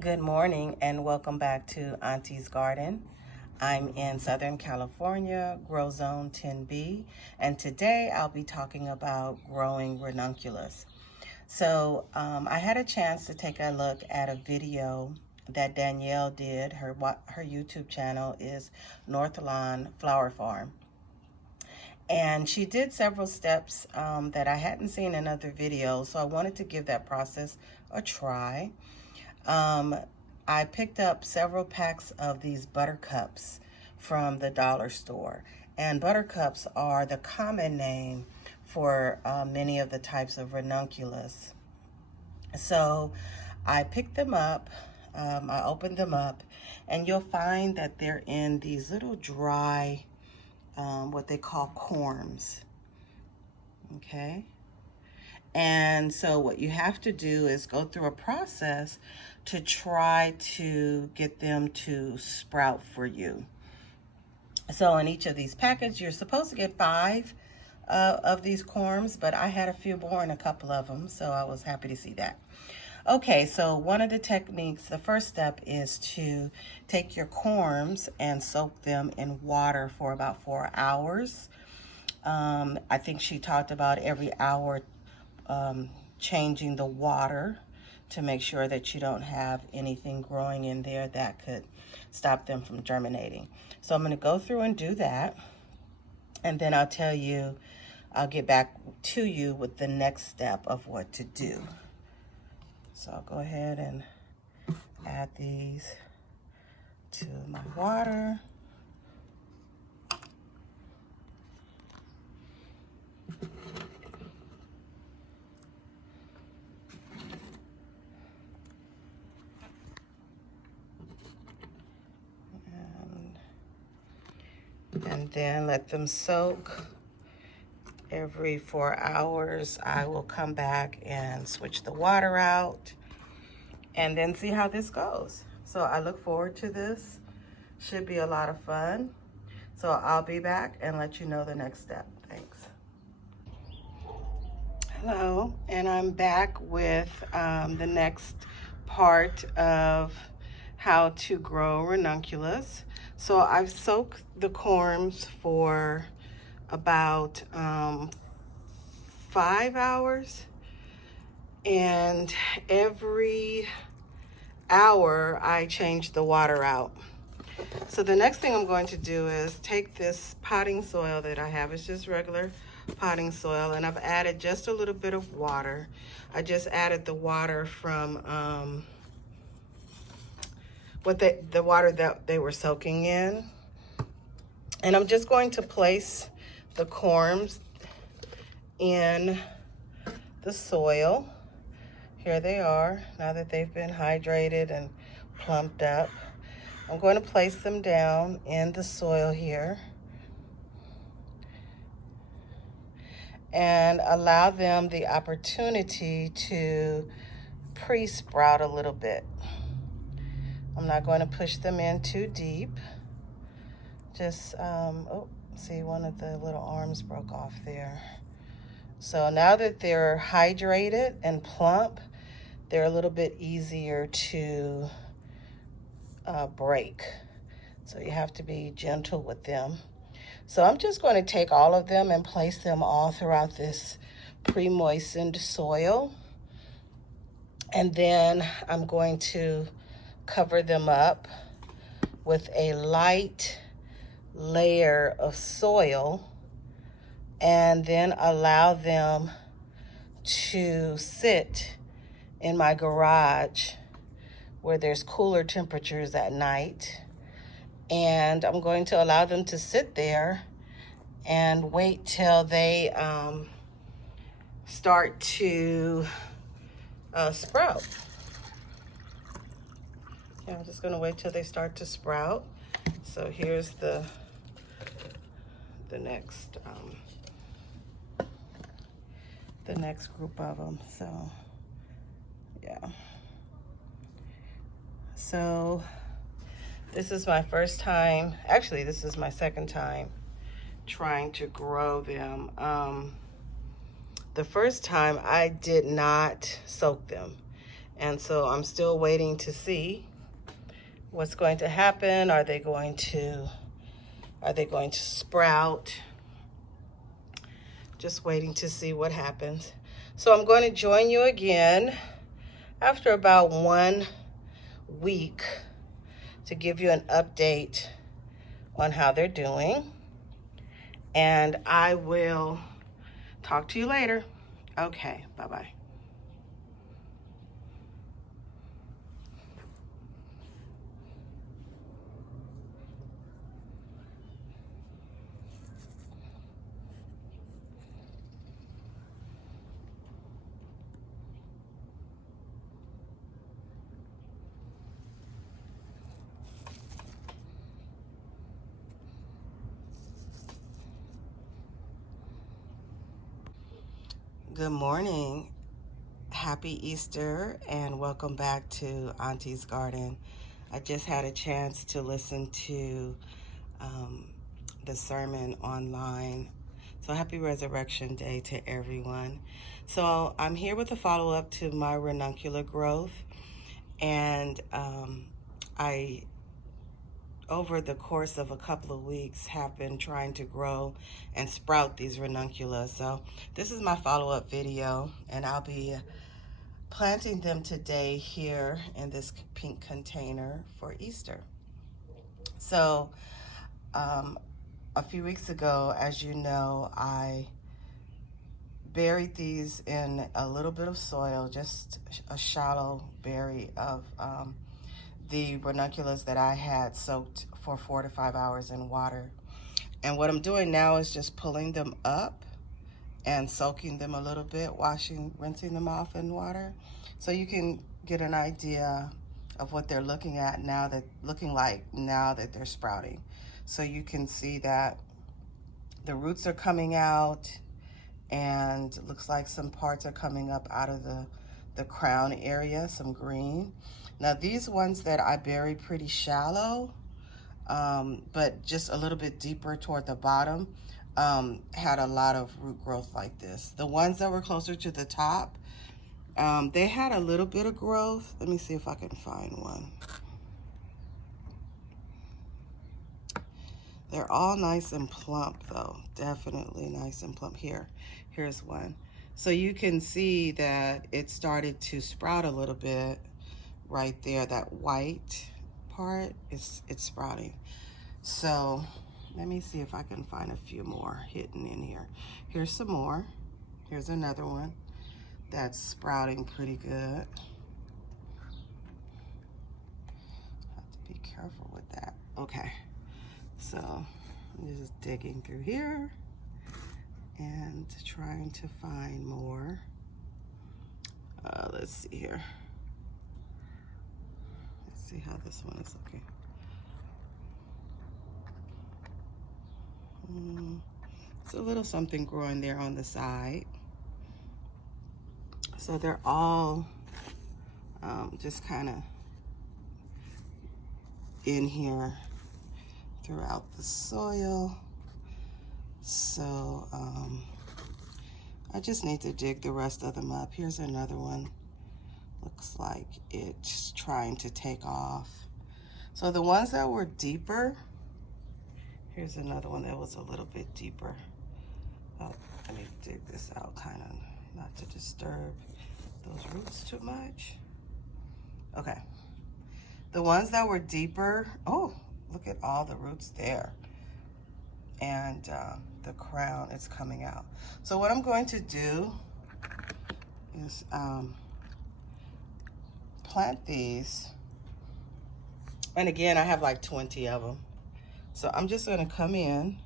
Good morning and welcome back to Auntie's Garden. I'm in Southern California, Grow Zone 10B, and today I'll be talking about growing ranunculus. I had a chance to take a look at a video that Danielle did. Her YouTube channel is North Lawn Flower Farm. And she did several steps that I hadn't seen in other videos, so I wanted to give that process a try. I picked up several packs of these buttercups from the dollar store. And buttercups are the common name for many of the types of ranunculus. So I picked them up, I opened them up, and you'll find that they're in these little dry, what they call corms. Okay. And so what you have to do is go through a process to try to get them to sprout for you. So in each of these packets, you're supposed to get 5 of these corms, but I had a few more and a couple of them, so I was happy to see that. Okay, so one of the techniques, the first step is to take your corms and soak them in water for about 4 hours. I think she talked about every hour changing the water to make sure that you don't have anything growing in there that could stop them from germinating. So I'm going to go through and do that, and then I'll get back to you with the next step of what to do. So I'll go ahead and add these to my water. And then let them soak. Every 4 hours, I will come back and switch the water out and then see how this goes. So I look forward to this. Should be a lot of fun. So I'll be back and let you know the next step. Thanks. Hello, and I'm back with the next part of how to grow ranunculus. So I've soaked the corms for about 5 hours, and every hour I change the water out. So the next thing I'm going to do is take this potting soil that I have. It's just regular potting soil, and I've added just a little bit of water. I just added the water from the water that they were soaking in. And I'm just going to place the corms in the soil. Here they are, now that they've been hydrated and plumped up. I'm going to place them down in the soil here and allow them the opportunity to pre-sprout a little bit. I'm not going to push them in too deep. Just, see, one of the little arms broke off there. So now that they're hydrated and plump, they're a little bit easier to break. So you have to be gentle with them. So I'm just going to take all of them and place them all throughout this pre-moistened soil. And then I'm going to cover them up with a light layer of soil and then allow them to sit in my garage where there's cooler temperatures at night. And I'm going to allow them to sit there and wait till they start to sprout. Yeah, I'm just going to wait till they start to sprout. So here's the next group of them. So yeah. So this is my first time, actually this is my second time trying to grow them. The first time I did not soak them, And so I'm still waiting to see what's going to happen. Are they going to sprout? Just waiting to see what happens. So I'm going to join you again after about 1 week to give you an update on how they're doing. And I will talk to you later. Okay, bye-bye. Good morning. Happy Easter and welcome back to Auntie's Garden. I just had a chance to listen to the sermon online. So happy Resurrection Day to everyone. So I'm here with a follow-up to my ranuncular growth. And I, over the course of a couple of weeks, have been trying to grow and sprout these ranunculas. So this is my follow-up video, and I'll be planting them today here in this pink container for Easter. So a few weeks ago, as you know, I buried these in a little bit of soil, just a shallow bury of the ranunculus that I had soaked for 4 to 5 hours in water. And what I'm doing now is just pulling them up and soaking them a little bit, rinsing them off in water, so you can get an idea of what they're looking like now that they're sprouting. So you can see that the roots are coming out, and it looks like some parts are coming up out of the crown area, some green. Now these ones that I buried pretty shallow, but just a little bit deeper toward the bottom, had a lot of root growth like this. The ones that were closer to the top, they had a little bit of growth. Let me see if I can find one. They're all nice and plump though, definitely nice and plump. Here's one. So you can see that it started to sprout a little bit right there. That white part it's sprouting. So let me see if I can find a few more hidden in here. Here's some more. Here's another one that's sprouting pretty good. Have to be careful with that. Okay, so I'm just digging through here and trying to find more. Let's see here. Let's see how this one is looking. It's a little something growing there on the side. So they're all just kind of in here throughout the soil. So I just need to dig the rest of them up. Here's another one. Looks like it's trying to take off. So the ones that were deeper, here's another one that was a little bit deeper. Oh, let me dig this out, kind of not to disturb those roots too much. Okay. The ones that were deeper, oh, look at all the roots there. And the crown is coming out. So what I'm going to do is plant these. And again, I have like 20 of them. So I'm just gonna come in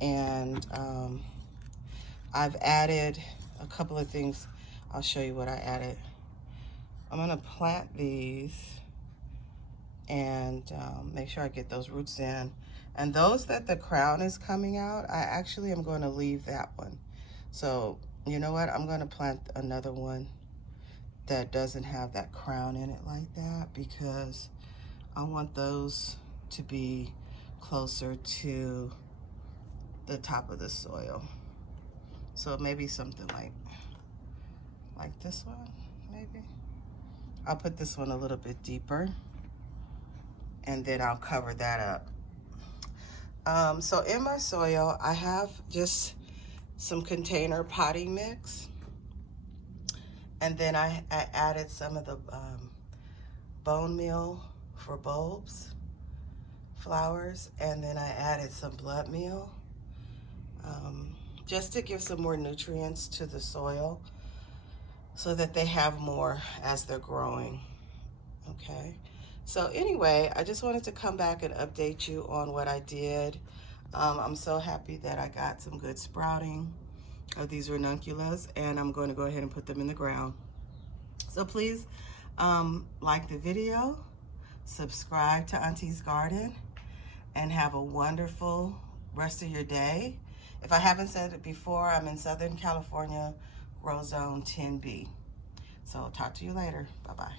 and I've added a couple of things. I'll show you what I added. I'm gonna plant these and make sure I get those roots in. And those that the crown is coming out, I actually am going to leave that one. So you know what? I'm going to plant another one that doesn't have that crown in it like that, because I want those to be closer to the top of the soil. So maybe something like this one, maybe. I'll put this one a little bit deeper, and then I'll cover that up. So in my soil, I have just some container potting mix, and then I added some of the bone meal for bulbs, flowers, and then I added some blood meal just to give some more nutrients to the soil so that they have more as they're growing. Okay, so anyway, I just wanted to come back and update you on what I did. I'm so happy that I got some good sprouting of these ranunculas, and I'm going to go ahead and put them in the ground. So please like the video, subscribe to Auntie's Garden, and have a wonderful rest of your day. If I haven't said it before, I'm in Southern California, Grow Zone 10B. So I'll talk to you later. Bye-bye.